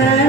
า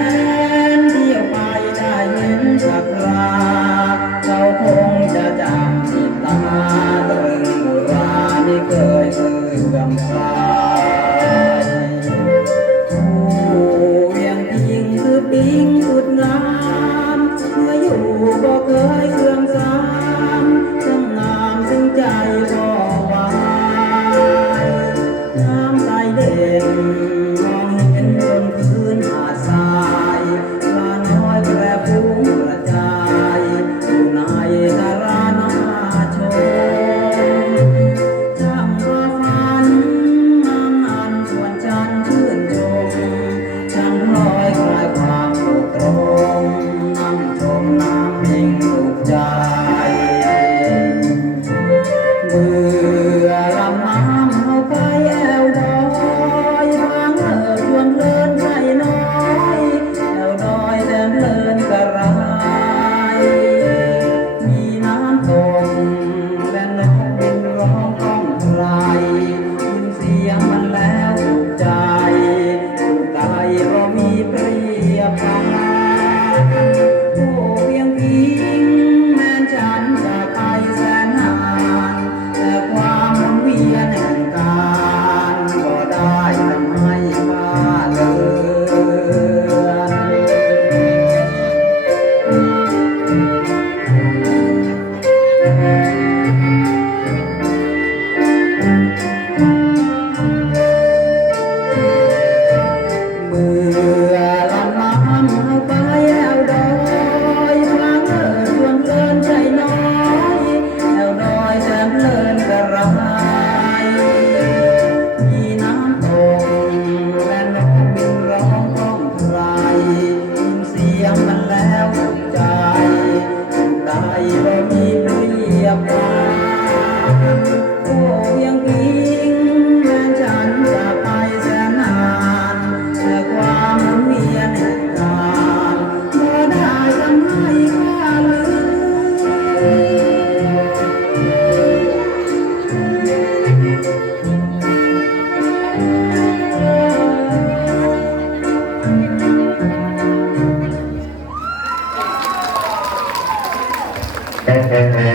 ม